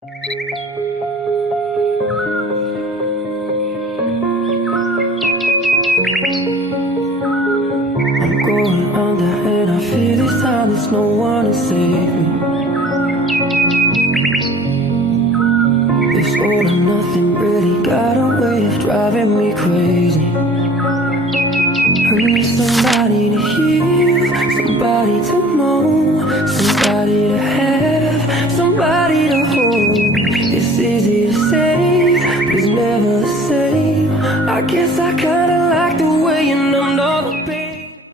I'm going under and I feel this time there's no one to save me. This all or nothing really got a way of driving me crazy. I need somebody to heal, somebody to know, somebody to have.